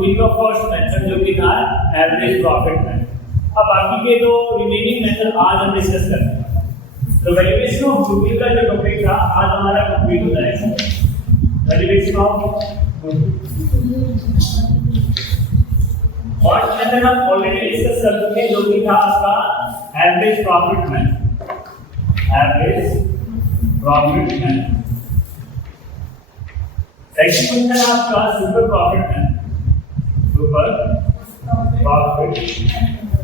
Goodwill का first method जो कि था एवरेज प्रॉफिट मेथड। अब बाकी के दो रिमेनिंग मेथड आज हम डिस्कस करेंगे। तो वैल्यूएशन ऑफ गुडविल का जो टॉपिक था आज हमारा कंप्लीट हो जाएगा। वैल्यूएशन ऑफ फर्स्ट मेथड हम ऑलरेडी डिस्कस कर चुके हैं जो कि था आपका average profit method. Average profit method. Second method आपका super profit method. Super profit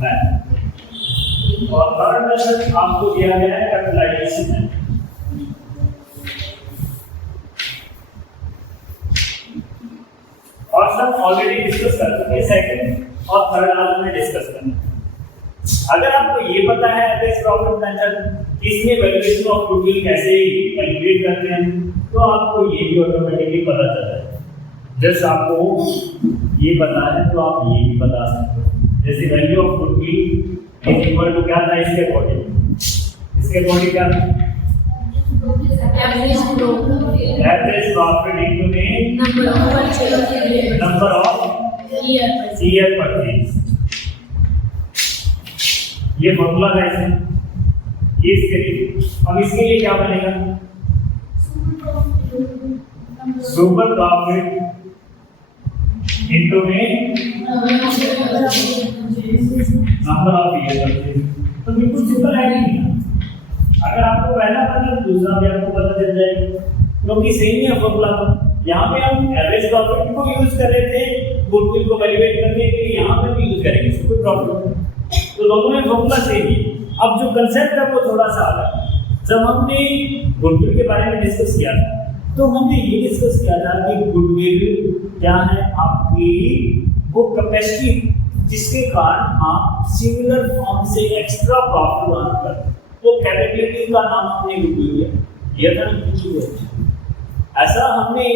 method. और थर्ड मेथड आपको दिया गया है कैपिटलाइजेशन मेथड। और सब ऑलरेडी डिस्कस कर चुके हैं। सेकंड और थर्ड आज हमें डिस्कस करना है। अगर आपको ये पता है एवरेज प्रॉफिट मेथड इसमें वैल्यूएशन ऑफ गुडविल कैसे कैलकुलेट करते हैं तो आपको ये भी ऑटोमेटिकली पता चल जाएगा। जस्ट आपको ये पता है तो आप ये भी बता सकते हो। जैसे value of goodwill is equal to क्या था इसके अकॉर्डिंग, इसके अकॉर्डिंग क्या था एवरेज प्रॉफिट इनटू में नंबर ऑफ ईयर परचेज। ये फॉर्मूला है इसके लिए। अब इसके लिए क्या बनेगा सुपर प्रॉफिट इनटू में नंबर ऑफ ईयर परचेज। तो बिल्कुल सिंपल है नहीं। अगर आपको पहला पता तो दूसरा भी आपको पता चल जाएगा क्योंकि सेम ही है फॉर्मूला। यहाँ पे हम एवरेज प्रॉफिट को यूज कर रहे थे गुडविल को वैल्यूएट करने के लिए, यहाँ पे भी यूज करेंगे सुपर प्रॉफिट। तो दोनों में फॉर्मूला सेम ही। अब जो कंसेप्ट है वो थोड़ा सा अलग है। जब हमने गुडविल के बारे में डिस्कस किया था तो हमने ये डिस्कस किया था कि गुडविल क्या है आपकी वो कैपेसिटी जिसके कारण आप सिमिलर फॉर्म से एक्स्ट्रा प्रॉफिट अर्न करते हैं। वो कैपेबिलिटी का नाम हमने गुडविल दिया था ना। ऐसा हमने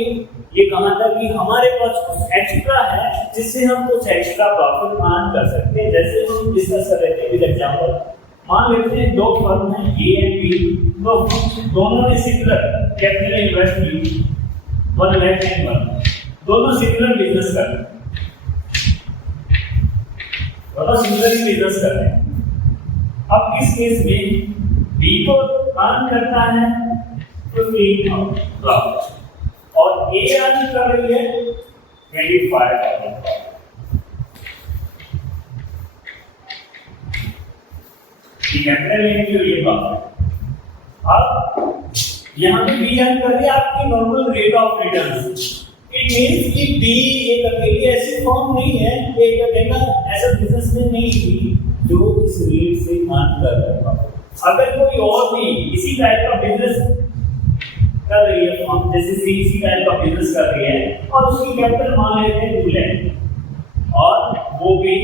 ये कहा था कि हमारे पास कुछ एक्स्ट्रा है जिससे हम कुछ एक्स्ट्रा प्रॉफिट अर्न कर सकते हैं। जैसे हम डिस्कस कर रहे थे विद एग्जांपल, मान लेते हैं दो फर्म हैं ए एंड बी, तो दोनों ने सिमिलर कैपिटल इन्वेस्ट की 1 लाख एंड 1, दोनों सिमिलर बिजनेस कर रहे हैं, दोनों सिमिलर बिजनेस कर रहे हैं। अब इस केस में बी को अर्न करता है 15,000 और ए अर्न कर रही है 25,000। कैपिटल इनटू ये बात। अब यहाँ पे बी अर्न कर रही है आपकी normal rate of return. It means कि बी एक अकेली ऐसी फर्म नहीं है, एक अकेला ऐसा बिजनेसमैन नहीं है जो इस रेट से अर्न कर रहा है। अगर कोई और भी इसी टाइप का बिजनेस कर रही है फर्म, जैसे सी इसी टाइप का बिजनेस कर रही है और उसकी कैपिटल मान लेते हैं 2 लाख और वो भी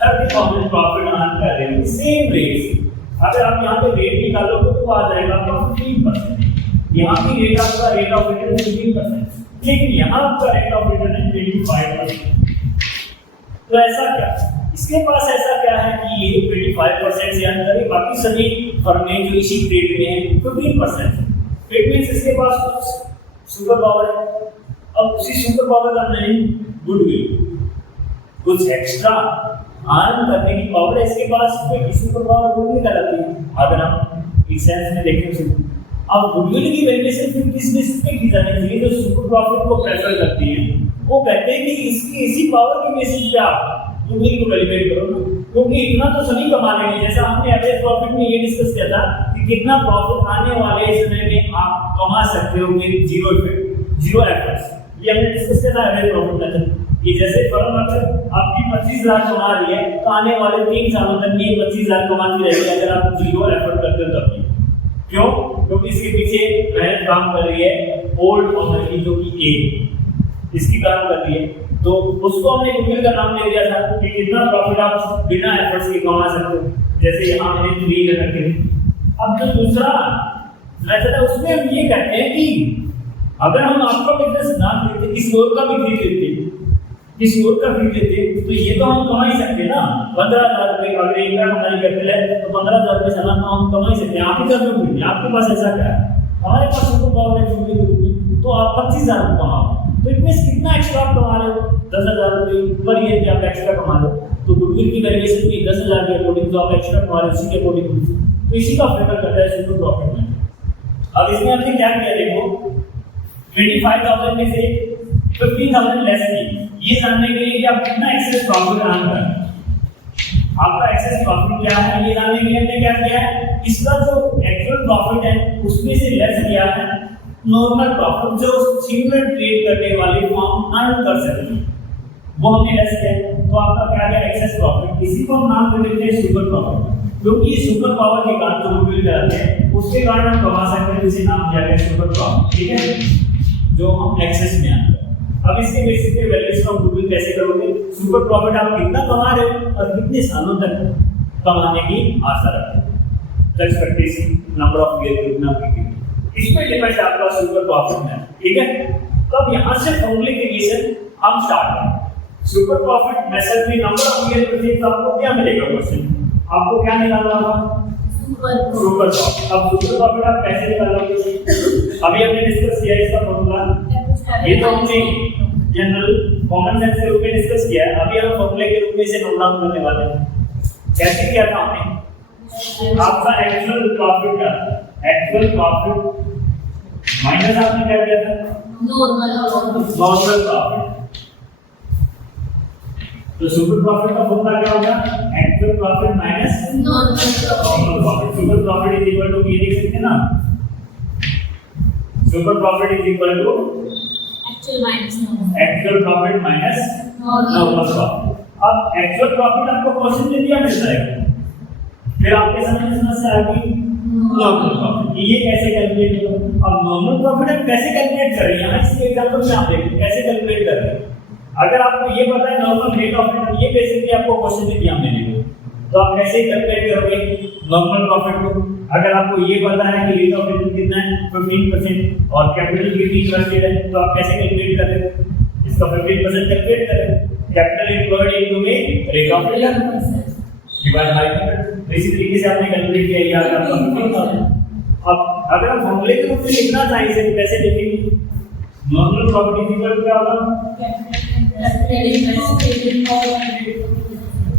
30,000 प्रॉफिट अर्न कर रहे हैं सेम रेट से। अगर आप यहाँ पे रेट निकालोगे तो आ जाएगा आपका 15%। यहाँ की रेट आपका रेट ऑफ रिटर्न 15%, लेकिन यहाँ आपका रेट ऑफ रिटर्न है 25%। तो ऐसा क्या, इसके पास ऐसा क्या है कि ये 25% से अर्न करे, बाकी सभी फर्में जो इसी रेट में है 15%। इट मींस इसके पास कुछ सुपर पावर है। अब उसी सुपर पावर का नहीं गुडविल, कुछ एक्स्ट्रा अर्न करने की पावर है इसके पास। सुपर पावर गुडविल कहलाती है अगर हम इस सेंस में देखें उसे। अब गुडविल की वैल्यूएशन फिर किस बेसिस पे की जानी चाहिए? जो सुपर प्रॉफिट को प्रेफर करती है वो कहते हैं कि इसकी इसी पावर के बेसिस पे आप गुडविल को वैल्यूएट करो, क्योंकि इतना तो सभी कमा लेंगे। जैसा हमने एवरेज प्रॉफिट में ये डिस्कस किया था कि कितना प्रॉफिट आने वाले समय में आप कमा सकते हो with zero effect, zero efforts. ये हमने डिस्कस किया था एवरेज प्रॉफिट मेथड। ये जैसे फर्म अगर आपकी 25,000 कमा रही है तो आने वाले 3 सालों तक ये 25,000 कमाती रहेगी अगर आप जीरो एफर्ट करते हो तब। क्यों? क्योंकि इसके पीछे मेहनत काम कर रही है ओल्ड ओनर की जो कि ए इसकी काम कर रही है। तो उसको हमने गुडविल का नाम दे दिया था कि कितना प्रॉफिट आप बिना एफर्ट्स के कमा सकते हो। जैसे यहाँ हमने 3 रखे। अब जो दूसरा मेथड है उसमें हम ये कहते हैं कि अगर हम आपका बिजनेस ना खरीदते, किसी और का भी खरीद लेते, किसी और का खरीद लेते तो ये तो हम कमा ही सकते ना। 15,000 रुपये अगर एक लाख हमारी कैपिटल है तो 15,000 रुपये सालाना तो हम कमा ही सकते हैं। आप ही कर लो, आपके पास ऐसा क्या है? हमारे पास सुपर पावर है तो आप 25,000 कमाओ। तो इसमें कितना एक्स्ट्रा कमा रहे हो? 10 10,000 रुपये ऊपर ये कि आप एक्स्ट्रा कमा लो, तो गुडविल की वैल्यूएशन भी 10,000 के अकॉर्डिंग जो आप एक्स्ट्रा कमा रहे हो उसी के अकॉर्डिंग, तो इसी का फेवर करता है सुपर प्रॉफिट में। अब इसमें हमने क्या किया देखो, 25,000 में से 15,000 लेस की, ये जानने के लिए कि आप कितना एक्सेस प्रॉफिट अर्न कर रहे हैं, आपका एक्सेस प्रॉफिट क्या है ये जानने के लिए हमने क्या किया है, इसका जो एक्चुअल प्रॉफिट है उसमें से लेस किया है नॉर्मल प्रॉफिट जो सिमिलर ट्रेड करने वाली फर्म अर्न कर सकती है, वो हमने लेस किया। तो आपका क्या गया एक्सेस प्रॉफिट, इसी को हम नाम दे देते हैं सुपर प्रॉफिट, क्योंकि ये सुपर पावर के कारण जो गुडविल कराते हैं उसके कारण हम कमा सकते हैं, इसे नाम दिया गया सुपर प्रॉफिट, ठीक है, जो हम एक्सेस में आते हैं। अब इसके बेसिस पे वैल्यूएशन ऑफ गुडविल कैसे करोगे, सुपर प्रॉफिट आप कितना कमा रहे हो और कितने सालों तक कमाने की आशा रखते हो, एक्सपेक्टेशन नंबर ऑफ ईयर कितना की, इस पे डिपेंड आपका सुपर प्रॉफिट है, ठीक है। तो अब यहाँ से फॉर्मूले क्रिएशन हम स्टार्ट करें। सुपर प्रॉफिट मेथड में नंबर ऑफ ईयर प्रति तो आपको क्या मिलेगा क्वेश्चन, आपको क्या निकालना होगा सुपर प्रॉफिट। अब सुपर प्रॉफिट आप कैसे निकालोगे, अभी हमने डिस्कस किया इसका फॉर्मूला, ये तो हमने जनरल कॉमन सेंस के रूप में डिस्कस किया है, अभी हम फॉर्मूले के रूप में इसे नोट डाउन करने वाले हैं। कैसे किया था हमने, आपका एक्चुअल प्रॉफिट का एक्चुअल प्रॉफिट माइनस आपने क्या किया था नॉर्मल प्रॉफिट, तो सुपर प्रॉफिट का फॉर्मूला क्या होगा, actual profit minus normal profit. Super profit is equal to ये लिख सकते हैं ना, super profit is equal to actual profit minus normal profit. अब एक्चुअल प्रॉफिट आपको क्वेश्चन में दिया मिल जाएगा, फिर आपके सामने समस्या आएगी नॉर्मल प्रॉफिट, ये कैसे कैलकुलेट करो। अब नॉर्मल प्रॉफिट हम कैसे कैलकुलेट करें, यहाँ इसके एग्जांपल में आप देखिए कैसे कैलकुलेट कर रहे हैं। अगर आपको ये पता है नॉर्मल रेट ऑफ रिटर्न, ये बेसिकली आपको क्वेश्चन में दिया मैंने, तो आप कैसे कैलकुलेट करोगे नॉर्मल प्रॉफिट को। अगर आपको ये पता है कि रेट ऑफ रिटर्न कितना है 15% और कैपिटल कितनी इन्वेस्टेड है, तो आप कैसे कैलकुलेट कर रहे हो, इसका 15% कैलकुलेट करें, कैपिटल एम्प्लॉयड इनटू में rate of return divide by 100, इसी तरीके से आपने कैलकुलेट किया, ये आ गया 15,000। अब अगर हम फॉर्मूले के रूप में लिखना चाहिए तो कैसे लिखेंगे, normal profit is equal to क्या होगा,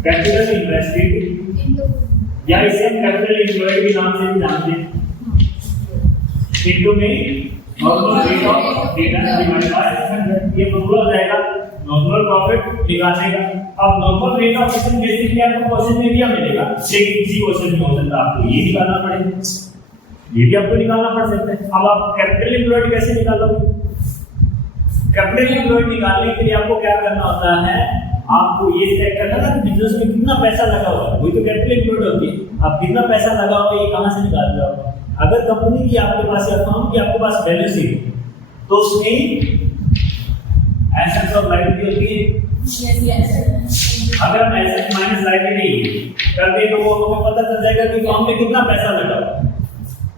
कैपिटल इन्वेस्टेड या इसे हम कैपिटल एम्प्लॉयड के नाम से भी जानते हैं, इनटू में normal rate of return divided by 100, ये फॉर्मूला हो जाएगा नॉर्मल प्रॉफिट निकालने का। अब normal rate of return basically आपको क्वेश्चन में दिया मिलेगा, लेकिन इसी क्वेश्चन में हो सकता है आपको ये निकालना पड़ेगा, ये भी आपको निकालना पड़ सकता है। अब आप कैपिटल एम्प्लॉयड कैसे निकालोगे, कैपिटल एम्प्लॉयड निकालने के लिए आपको क्या करना होता है, आपको ये चेक करना है कि बिजनेस में कितना पैसा लगा हुआ है, वही तो कैपिटल एम्प्लॉयड होती है। आप कितना पैसा लगा हुआ है ये कहां से निकाल रहे हो, अगर कंपनी की आपके पास या फर्म की आपके पास बैलेंस शीट है तो उसमें एसेट्स और लायबिलिटी होती है, अगर हम एसेट माइनस लायबिलिटी कर दें तो वो हमें पता चल जाएगा कि फर्म में कितना पैसा लगा हुआ है,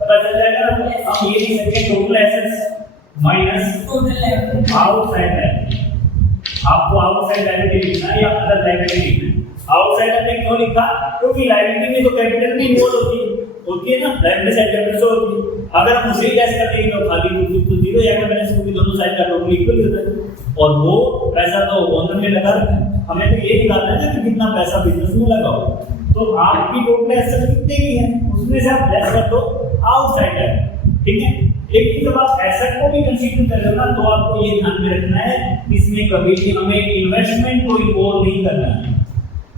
पता चल जाएगा ना। हम ये लिख सकते हैं total assets minus total outside liability, आपको आउटसाइड लायबिलिटी लिखना है या अदर लायबिलिटी लिखना है। आउटसाइड हमने क्यों लिखा, क्योंकि लायबिलिटी में तो कैपिटल भी इन्वॉल्व होती है ना, लायबिलिटी साइड कैपिटल से होती है। अगर हम उसे कैश कर देंगे तो खाली तो जीरो या बैलेंस क्योंकि दोनों साइड का टोटल इक्वल होता है, और वो पैसा तो ओनर ने लगा रखा है, हमें तो ये निकालना है ना कि कितना पैसा बिजनेस में लगा हो। तो आपकी टोटल एसेट कितने की है उसमें से आप लेस कर दो आउटसाइड है, ठीक है। लेकिन जब आप एसेट को भी कंसीडर कर रहे हो ना तो आपको ये ध्यान में रखना है इसमें कभी भी हमें इन्वेस्टमेंट को इन्वॉल्व नहीं करना है,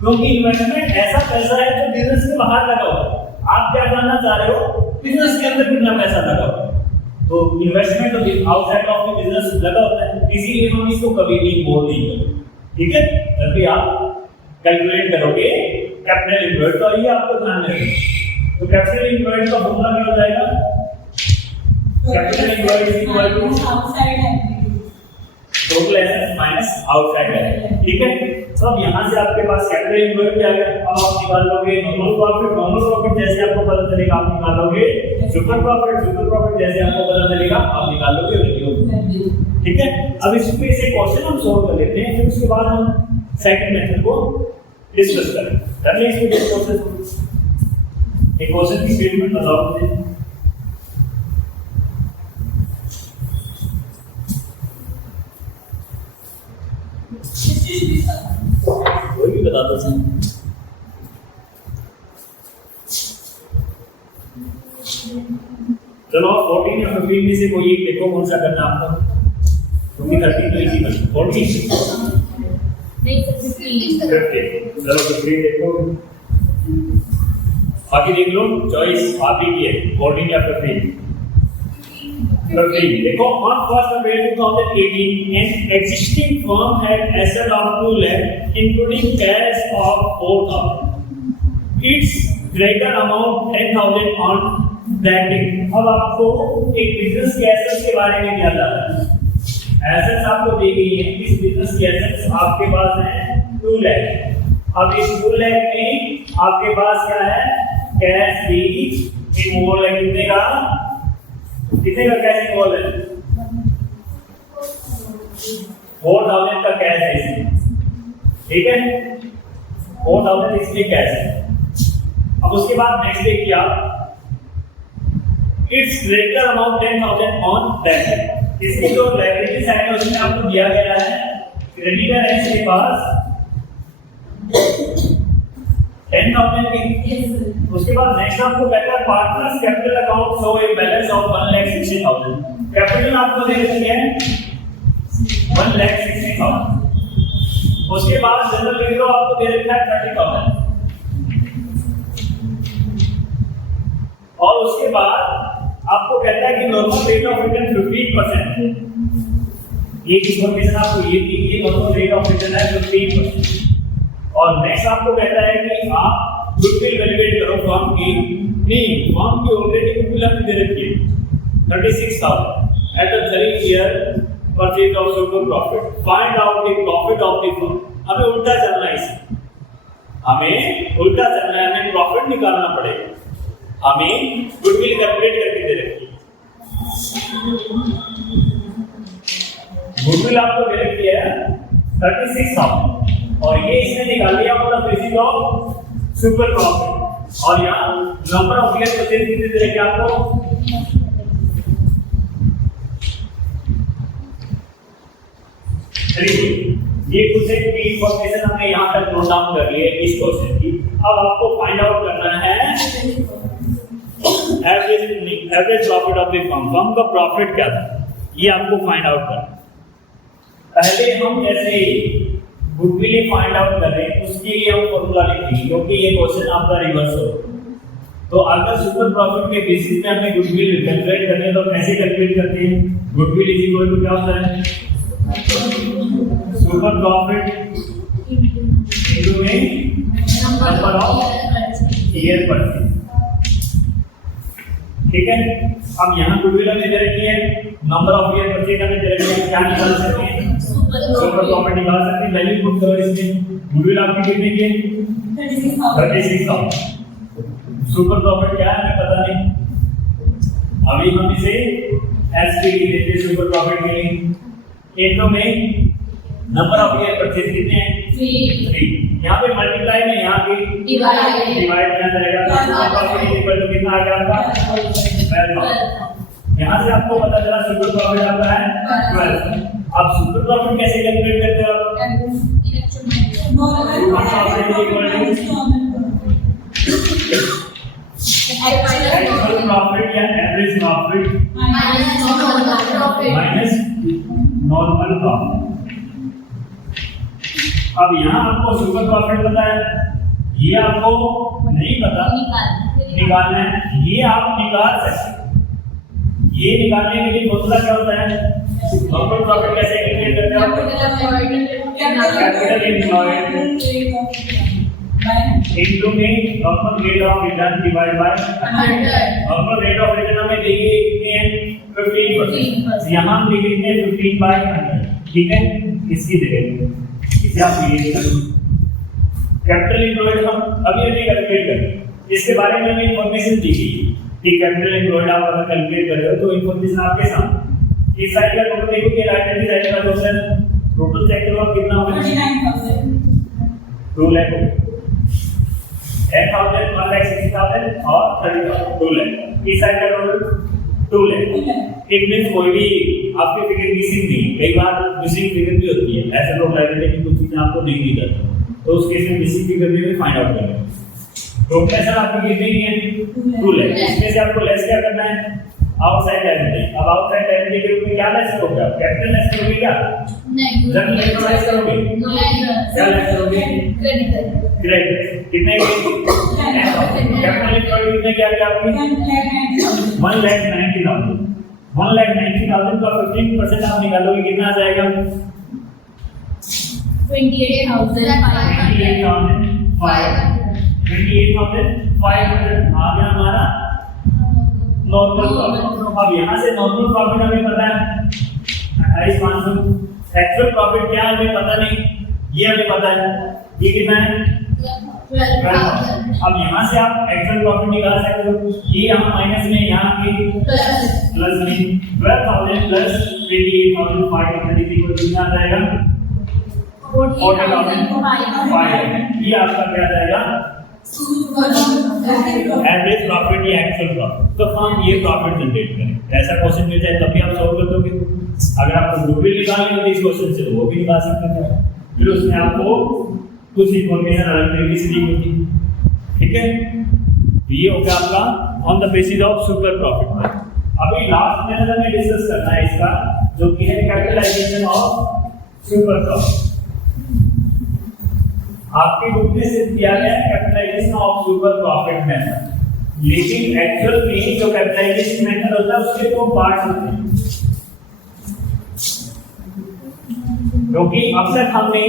क्योंकि इन्वेस्टमेंट ऐसा पैसा है जो बिजनेस के बाहर लगा हुआ है। आप क्या जानना चाह रहे हो बिजनेस के अंदर कितना पैसा लगा हुआ है, तो इन्वेस्टमेंट तो आउटसाइड ऑफ द बिजनेस लगा होता है, इसीलिए हम इसको कभी भी इन्वॉल्व नहीं करेंगे, ठीक है। जब भी आप कैलकुलेट करोगे कैपिटल एम्प्लॉयड तो ये आपको ध्यान में रखना, तो कैपिटल एम्प्लॉयड का फॉर्मूला क्या हो जाएगा, capital employed is equal to outside total assets minus outside है, ठीक है। तो अब यहां से आपके पास कैपिटल एम्प्लॉयड भी आ गया। अब आप निकाल लोगे नॉर्मल प्रॉफिट जैसे आपको पता चलेगा आप निकाल लोगे सुपर प्रॉफिट जैसे आपको पता चलेगा आप निकाल लोगे वैल्यू, ठीक है। अब इसमें से क्वेश्चन हम सॉल्व कर लेते हैं, फिर उसके बाद हम सेकंड मेथड को डिस्कस करें। कर ले इसमें प्रोसेस, एक क्वेश्चन की स्टेटमेंट बताओ मुझे। कोई भी बता दो सर। चलो 14 या 15 में से कोई एक देखो कौन सा करना आपको, क्योंकि 13 तो इजी बन 14 नहीं सर 15। चलो 15 देखो, बाकी देख लो चॉइस आप ही की है 14 या 15। देखो on 1st April 2018 an existing firm had asset of 2 lakh including cash of 4,000. Its greater amount 10,000 on banking. अब आपको एक बिजनेस के एसेट्स के बारे में क्या जाना है? एसेट्स आपको दी गई है, इस बिजनेस के एसेट्स आपके पास है 2 लाख। अब इस 2 लाख में आपके पास क्या है? कैश भी इन्वॉल्व है। कितने का कैश इन्वॉल्व है? 4,000 का कैश है इसमें, ठीक है 4,000 इसमें कैश है। अब उसके बाद नेक्स्ट देखिए आप, it's greater amount 10,000 on bank. इसकी जो लायबिलिटी साइड है उसमें आपको दिया गया है क्रेडिटर है इसके पास 10,000 की। उसके बाद नेक्स्ट आपको कहता है partners capital account show a balance of 1,60,000। Capital आपको दे रखी है 1,60,000। उसके बाद जनरल रिजर्व आपको दे रखा है 30,000 और उसके बाद आपको कहता है कि नॉर्मल रेट ऑफ रिटर्न 15%। एक इंफॉर्मेशन आपको ये दी गई, नॉर्मल रेट ऑफ रिटर्न है 15%। और नेक्स्ट आपको कहता है कि आप गुडविल वैल्यूएट करो फर्म की, नहीं फर्म की ऑलरेडी गुडविल हमने दे रखी है 36,000 at the 3 year purchase of super profit. Find out the profit of the firm. हमें उल्टा चलना है इसे, हमें उल्टा चलना है, हमें प्रॉफिट निकालना पड़ेगा। हमें गुडविल कैलकुलेट करके दे रखी है, गुडविल आपको दे रखी है 36,000 और ये इसने निकाल लिया मतलब बेसिस ऑफ सुपर प्रॉफिट। और यहाँ नंबर ऑफ ईयर परचेज कितने दे रखे आपको? ये कुछ एक इंफॉर्मेशन हमने यहाँ तक नोट डाउन कर ली है इस क्वेश्चन की। अब आपको फाइंड आउट करना है average profit of the firm. Firm का प्रॉफिट क्या था ये आपको फाइंड आउट करना है। पहले हम जैसे गुडविल फाइंड आउट कर रहे हैं उसके लिए हम फॉर्मूला लिखेंगे, क्योंकि ये क्वेश्चन आपका रिवर्स हो। तो अगर सुपर प्रॉफिट के बेसिस पे हमें गुडविल कैलकुलेट करनी है तो कैसे कैलकुलेट करते हैं? गुडविल इज इक्वल टू क्या होता है? Super profit into number of year purchase, ठीक है। अब यहाँ गुडविल हमने दे रखी है, नंबर ऑफ ईयर परचेज हमने दे रखी है, क्या निकाल सकते हैं? सुपर प्रॉफिट निकाल सकते हैं। वैल्यू पुट करो इसमें, गुडविल आपकी कितने की है? 36,000। सुपर प्रॉफिट क्या है हमें पता नहीं, अभी हम इसे एस के लिए लेते हैं सुपर प्रॉफिट के लिए। इनको में नंबर ऑफ ईयर परचेज कितने हैं? 3। यहाँ पे मल्टीप्लाई में यहाँ की डिवाइड करना रहेगा। सुपर प्रॉफिट इक्वल टू कितना आ गया आपका? 12। यहाँ से आपको पता चला सुपर प्रॉफिट आपका है 12। अब सुपर प्रॉफिट कैसे कैलकुलेट करते हो आप? Super profit equal to profit या average profit minus normal profit. अब यहाँ आपको सुपर प्रॉफिट पता है, ये आपको नहीं पता निकालना है, ये आप निकाल सकते हैं। ये निकालने के लिए फॉर्मूला क्या होता है? नॉर्मल प्रॉफिट कैसे कैलकुलेट करते हो? कैपिटल एम्प्लॉयड इनटू में normal rate of return divide by 100। Normal rate of return हमें दी गई कितनी है? 15%। यहाँ हम लिख देते हैं 15/100, ठीक है। इसकी जगह इसे आप ये कैपिटल एम्प्लॉयड हम अभी अभी कैलकुलेट करेंगे। इसके बारे में हमें इंफॉर्मेशन दी गई कि कैपिटल एम्प्लॉयड आप अगर कैलकुलेट कर रहे हो तो इंफॉर्मेशन आपके सामने। इस साइड का टोटल देखो कि राइट हैंड साइड का टोटल चेक करो कितना होगा? 2 लाख 10,000 1,60,000 और 30,000 2 लाख। इस साइड का टोटल 2 लाख। इट मींस कोई भी आपकी फिगर मिसिंग नहीं, कई बार मिसिंग फिगर भी होती है, ऐसे लोग लाइब्रेरी की कुछ चीजें आपको नहीं दी जाती, तो उस केस में मिसिंग फिगर भी फाइंड आउट करेंगे। टोटल सर आपकी कितनी है 2 लाख, इसमें से आपको लेस क्या करना है आउटसाइड लायबिलिटी। अब आउटसाइड लायबिलिटी के रूप में क्या लेस करोगे आप, कैपिटल लेस करोगे क्या, नहीं जब लेस करोगे क्या लेस करोगे, क्रेडिट कितने कैपिटल इंप्लॉयड कितने क्या क्या आपकी 1,90,000 1,90,000 का 15% आप निकालोगे कितना आ जाएगा 28,500 आ गया हमारा नॉर्मल प्रॉफिट। अब यहाँ से नॉर्मल प्रॉफिट हमें पता है 28,500, एक्चुअल प्रॉफिट क्या है हमें पता नहीं, ये हमें पता है, ये कितना है 12,000। अब यहाँ से आप एक्चुअल प्रॉफिट निकाल सकते हो, ये यहाँ माइनस में यहाँ के प्लस में 12,000 प्लस 28,500 कितना आ जाएगा 40,500, ये आपका क्या आ जाएगा एवरेज प्रॉफिट या एक्चुअल प्रॉफिट। तो हम ये प्रॉफिट जनरेट करें, ऐसा क्वेश्चन मिल जाए तब भी आप सॉल्व कर दोगे। अगर आपको गुडविल निकालनी होती है इस क्वेश्चन से वो भी निकाल सकते हैं, फिर उसमें आपको कुछ इंफॉर्मेशन अलग तरीके से दी होती है, ठीक है। ये हो गया आपका on the basis of super profit. अभी लास्ट मेथड हमें डिस्कस करना है इसका, जो कि है कैपिटलाइजेशन ऑफ सुपर प्रॉफिट। आपकी बुक में सिर्फ दिया गया है capitalisation of super profit method, लेकिन एक्चुअल में जो कैपिटलाइजेशन मेथड होता है उसके 2 पार्ट्स होते हैं, क्योंकि अब तक हमने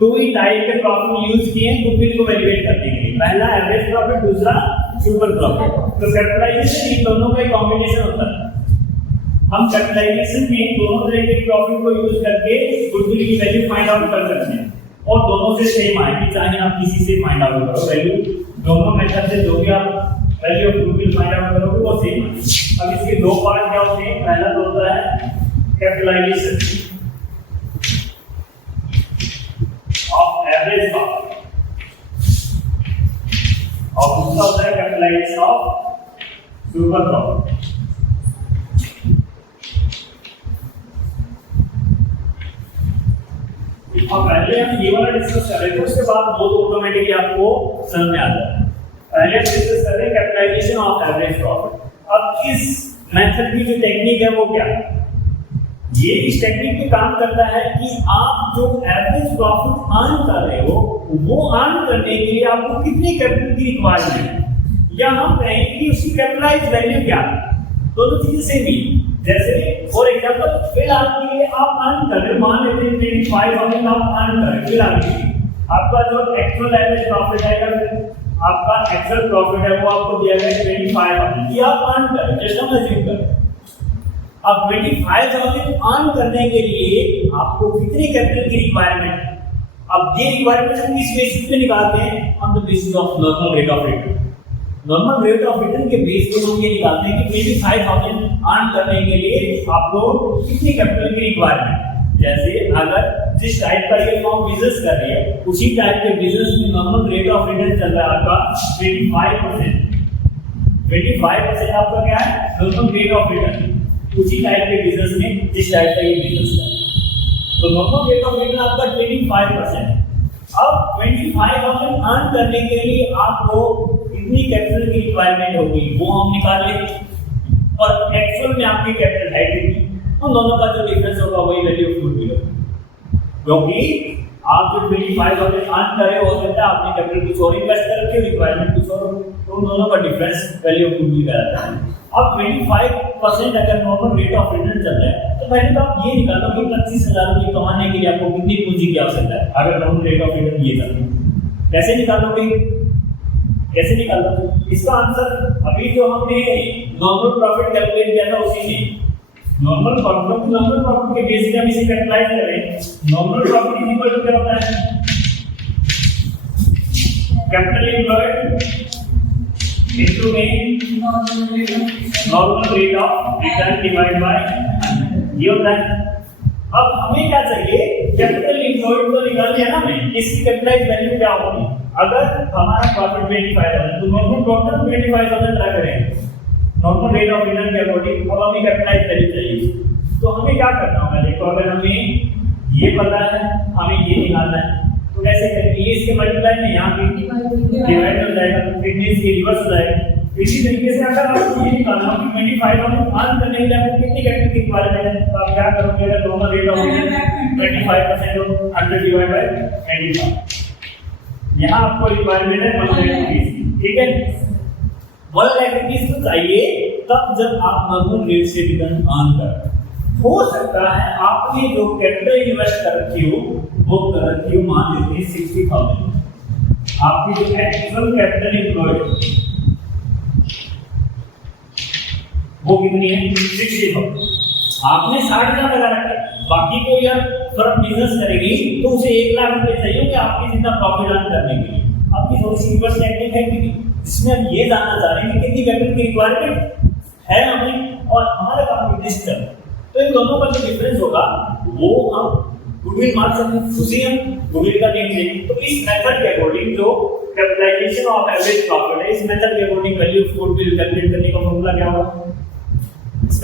2 ही टाइप के प्रॉफिट यूज किए हैं गुडविल को वैल्यूएट करने के लिए, पहला एवरेज प्रॉफिट, दूसरा सुपर प्रॉफिट। तो कैपिटलाइजेशन इन दोनों का कॉम्बिनेशन होता है। हम कैपिटलाइजेशन में दोनों तरह के प्रॉफिट को यूज करके गुडविल की वैल्यू फाइंड आउट कर सकते हैं, और दोनों से सेम आएगी, चाहे आप किसी से फाइंड आउट करो वैल्यू, दोनों मेथड से जो भी आप value of goodwill find out करोगे वो सेम आएगी। अब इसके 2 पार्ट क्या होते हैं, पहला तो होता है कैपिटलाइजेशन ऑफ एवरेज प्रॉफिट और दूसरा होता है कैपिटलाइजेशन ऑफ सुपर प्रॉफिट। अब पहले हम ये वाला डिस्कस कर रहे थे, उसके बाद वो ऑटोमेटिकली आपको समझ में आ जाएगा। पहले हम डिस्कस कर रहे हैं कैपिटलाइजेशन ऑफ एवरेज प्रॉफिट। अब इस मेथड की जो टेक्निक है वो क्या है, ये इस टेक्निक में काम करता है कि आप जो एवरेज प्रॉफिट अर्न कर रहे हो वो अर्न करने के लिए आपको कितनी कैपिटल की रिक्वायरमेंट है, या हम कहें कि उसकी कैपिटलाइज वैल्यू क्या है, दोनों चीजें सेम ही। जैसे फॉर एग्जांपल फिलहाल के लिए आप अर्न कर रहे हो, मान लेते हैं 25,000 आप अर्न कर रहे हो फिलहाल के लिए, आपका जो एक्चुअल एवरेज प्रॉफिट है, आपका एक्चुअल प्रॉफिट है वो आपको दिया गया 25,000, ये आप अर्न कर रहे हो, जस्ट हम अज्यूम कर रहे हैं। अब 25,000 अर्न करने के लिए आपको कितनी कैपिटल की रिक्वायरमेंट है, अब ये रिक्वायरमेंट हम किस बेसिस पे निकालते हैं, on the basis of normal rate of return. Normal rate of return के बेस पे हम ये निकालते हैं कि 25,000 अर्न करने के लिए आपको कितनी कैपिटल की रिक्वायरमेंट। जैसे अगर जिस टाइप का ये फॉर्म बिजनेस कर रही है उसी टाइप के बिजनेस में नॉर्मल रेट ऑफ रिटर्न चल रहा है आपका 25%। 25% आपका क्या है नॉर्मल रेट ऑफ रिटर्न, उसी टाइप के बिजनेस में जिस टाइप का ये बिजनेस है, तो नॉर्मल रेट ऑफ रिटर्न आपका 25%। अब 25,000 अर्न करने के लिए आपको कितनी कैपिटल की रिक्वायरमेंट होगी वो हम निकाल लेंगे, और एक्चुअल में आपकी कैपिटल है कितनी, उन दोनों का जो डिफरेंस होगा वही वैल्यू ऑफ गुडविल होगा। क्योंकि आप जो 25,000 अर्न कर रहे हो सकता है आपने कैपिटल कुछ और इन्वेस्ट कर रखे हो, रिक्वायरमेंट कुछ और, तो उन दोनों का डिफरेंस वैल्यू ऑफ गुडविल कहलाता है। अब 25% अगर नॉर्मल रेट ऑफ रिटर्न चल रहा है तो पहले तो आप ये निकालो कि 25,000 रुपये कमाने के लिए आपको कितनी पूंजी की आवश्यकता है, अगर नॉर्मल रेट ऑफ रिटर्न ये था कैसे निकालोगे, कैसे निकालोगे इसका आंसर अभी जो हमने नॉर्मल प्रॉफिट कैलकुलेट किया था उसी में नॉर्मल प्रॉफिट के बेसिस पे हम इसे कैपिटलाइज करें। नॉर्मल प्रॉफिट इक्वल टू क्या होता है, कैपिटल एम्प्लॉयड इनटू में normal rate of return divide by ये होता है। अब हमें क्या चाहिए, कैपिटल एम्प्लॉयड को निकाल लिया ना हमें, इसकी कैपिटलाइज वैल्यू क्या होगी। अगर हमारा प्रॉफिट 25,000 तो नॉर्मल प्रॉफिट 25,000 रख रहे हैं, नॉर्मल रेट ऑफ रिटर्न के अकॉर्डिंग अब हमें कैपिटलाइज वैल्यू चाहिए, तो हमें क्या करना होगा? देखो अगर हमें ये पता है, हमें ये निकालना है, तो कैसे करेंगे? ये इसके मल्टीप्लाई में यहाँ पे डिवाइड हो जाएगा, फिर इसके रिवर्स हो जाएगा। इसी तरीके से अगर आपको ये निकालना हो कि 25 हम अर्न करने के लिए आपको कितनी कैपिटल की रिक्वायरमेंट है, तो आप क्या करोगे? अगर नॉर्मल रेट ऑफ रिटर्न 25% हो 100 डिवाइड बाय 25, यहाँ आपको रिक्वायरमेंट है 1 लाख रुपीस, ठीक है? 1 लाख रुपीस तो चाहिए तब जब आप नॉर्मल रेट से रिटर्न अर्न कर। हो सकता है आपने जो कैपिटल इन्वेस्ट कर रखी हो वो कर रखी हो मान लेते हैं 60,000, आपकी जो एक्चुअल कैपिटल एम्प्लॉयड वो कितनी है? 60,000। आपने 60,000 लगा रखा है, बाकी को यार फर्म बिजनेस करेगी तो उसे 1 लाख रुपए चाहिए कि आपकी जितना प्रॉफिट अर्न करने के लिए। आपकी थोड़ी सी रिवर्स टेक्निक है कि जिसमें हम ये जानना चाह रहे हैं कि कितनी कैपिटल की रिक्वायरमेंट है हमें और हमारे काम की डिस्टर्ब, तो इन दोनों का जो डिफरेंस होगा वो हम गुडविल मान सकते हैं, उसी हम गुडविल का नेम देंगे। तो इस मेथड के अकॉर्डिंग जो कैपिटलाइजेशन ऑफ एवरेज प्रॉफिट है, इस मेथड के according value of goodwill calculate करने का फॉर्मूला क्या होगा?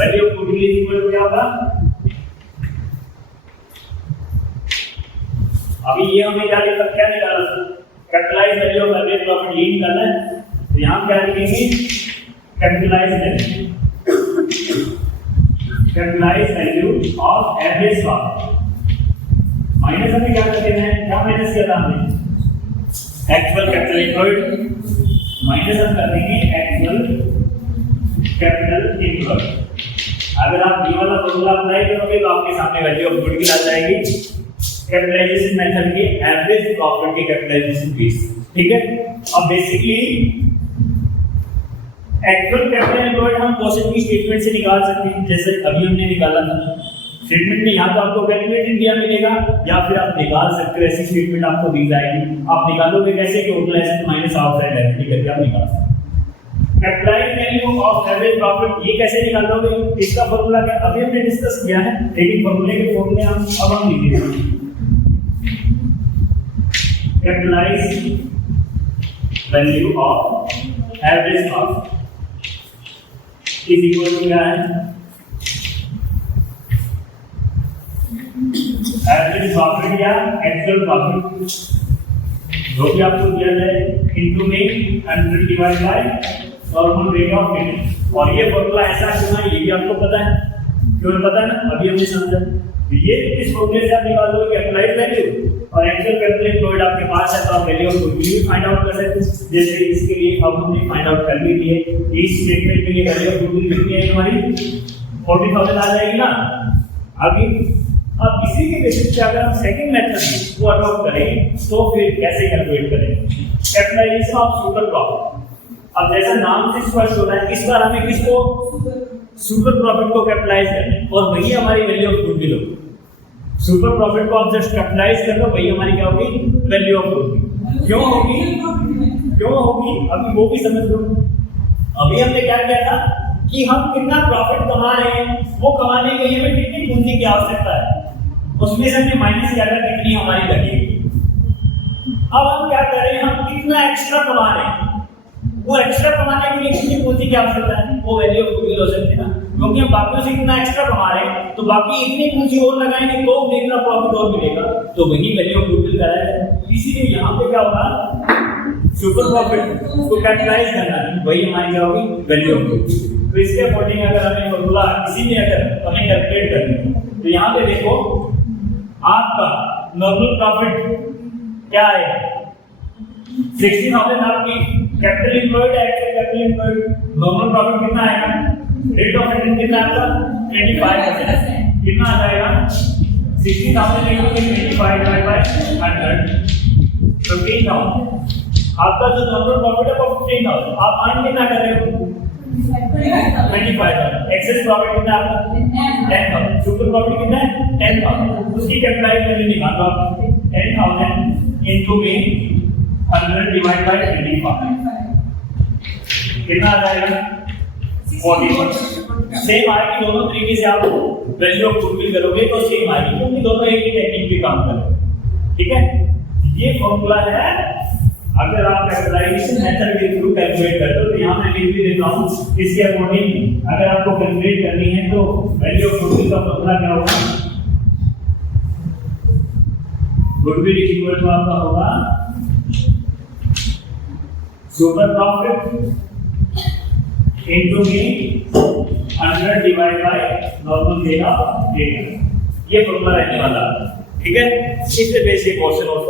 Value of goodwill is equal to क्या होगा? अभी ये हमें क्या निकालना था? Capitalise value of average profit ये निकालना है, तो यहाँ क्या लिखेंगे? Capitalise value of average profit minus हमें क्या करते हैं? क्या माइनस किया था हमने? एक्चुअल कैपिटल एम्प्लॉयड माइनस हम कर देंगे एक्चुअल कैपिटल एम्प्लॉयड। अगर आप ये वाला फॉर्मूला अप्लाई करोगे तो आपके सामने वैल्यू ऑफ गुडविल आ जाएगी कैपिटलाइजेशन मेथड के एवरेज प्रॉफिट के कैपिटलाइजेशन बेस, ठीक है? अब बेसिकली एक्चुअल कैपिटल एम्प्लॉयड हम क्वेश्चन की स्टेटमेंट से निकाल सकते हैं, जैसे अभी हमने निकाला था। स्टेटमेंट में यहाँ तो आपको कैलकुलेटेड दिया मिलेगा या फिर आप निकाल सकते हो, ऐसी स्टेटमेंट आपको दी जाएगी। आप निकालोगे कैसे? कि total asset minus outside liability करके आप निकाल सकते हो। Capitalised value of average profit ये कैसे निकालोगे? इसका फॉर्मूला क्या अभी हमने डिस्कस किया है, लेकिन फॉर्मूले के फॉर्मूले हम लिखेंगे। Capitalised value of average profit is equal to क्या है? एवरेज प्रॉफिट या एक्चुअल प्रॉफिट जो भी आपको दिया जाए इनटू में 100 divide by normal rate of return. और ये फॉर्मूला ऐसा क्यों है ये भी आपको पता है, क्यों पता है ना? अभी हमने समझा। तो ये इस फॉर्मूले से आप निकाल दोगे कैपिटलाइज्ड वैल्यू और एक्चुअल कैपिटल एम्प्लॉयड आपके पास है, तो आप value of goodwill find out कर सकते हैं। जैसे इसके लिए अब हमने फाइंड आउट कर ली है, इस स्टेटमेंट के लिए वैल्यू ऑफ गुडविल कितनी है हमारी? 40,000 आ जाएगी ना। अभी अब इसी के बेसिस पे अगर हम सेकंड मेथड को अडॉप्ट करें तो फिर कैसे कैलकुलेट करें? Capitalisation of super profit. अब जैसा नाम से स्पष्ट हो रहा है, इस बार हमें किसको? सुपर प्रॉफिट को कैपिटलाइज करना है और वही हमारी वैल्यू ऑफ गुडविल होगी। सुपर प्रॉफिट को आप जस्ट कैपिटलाइज कर लो, वही हमारी क्या होगी? Value of goodwill. क्यों होगी? अभी वो भी समझ लो। अभी हमने क्या किया था कि हम कितना प्रॉफिट कमा रहे हैं, वो कमाने के लिए हमें कितनी पूंजी की आवश्यकता है, उसमें से हमने माइनस किया था कितनी हमारी लगेगी। अब हम क्या कर रहे हैं? हम कितना एक्स्ट्रा कमा रहे हैं, वो एक्स्ट्रा कमाने के लिए कितनी पूंजी की आवश्यकता है, वो वैल्यू ऑफ गुडविल हो सकती है ना। क्योंकि हम बाकियों से कितना एक्स्ट्रा कमा रहे हैं तो बाकी इतनी पूंजी और लगाएंगे तो इतना प्रॉफिट और मिलेगा, तो वही वैल्यू ऑफ गुडविल का है। इसीलिए यहाँ पे क्या होगा? सुपर प्रॉफिट को कैपिटलाइज करना है, वही हमारी क्या होगी? Value of goodwill. तो इसके अकॉर्डिंग अगर हमें फॉर्मूला इसीलिए अगर हमें कैलकुलेट करनी है तो यहाँ पे देखो आपका नॉर्मल प्रॉफिट क्या है? 60,000 आपकी कैपिटल एम्प्लॉयड है, कैपिटल एम्प्लॉयड। नॉर्मल प्रॉफिट कितना आएगा? रेट ऑफ रिटर्न कितना आपका? 25%। कितना आ जाएगा? 60,000 into 25 divided by 100 15,000। आपका जो नॉर्मल प्रॉफिट है वो 15,000। आप अर्न कितना कर रहे हो? 25,000। एक्सेस प्रॉफिट कितना आपका? 10,000। सुपर प्रॉफिट कितना है? 10,000। उसकी कैपिटलाइज वैल्यू निकालो आप। 10,000 into में 100 डिवाइड बाय 25 कितना आ जाएगा? 40%। सेम आएगी, दोनों तरीके से आप वैल्यू ऑफ गुडविल करोगे तो सेम आएगी, क्योंकि दोनों एक ही टेक्निक पे काम कर रहे हैं। ठीक है, ये फॉर्मूला है अगर आप कैपिटलाइजेशन मेथड के थ्रू कैलकुलेट करते हो तो यहाँ मैं लिख भी देता हूँ इसके अकॉर्डिंग अगर आपको कैलकुलेट करनी है तो वैल्यू ऑफ गुडविल का फॉर्मूला क्या होगा? गुडविल इज इक्वल टू आपका होगा super profit into gain 100 divide by normal gain of data. ये फॉर्मूला रहने वाला, ठीक है। इससे बेसिक क्वेश्चन और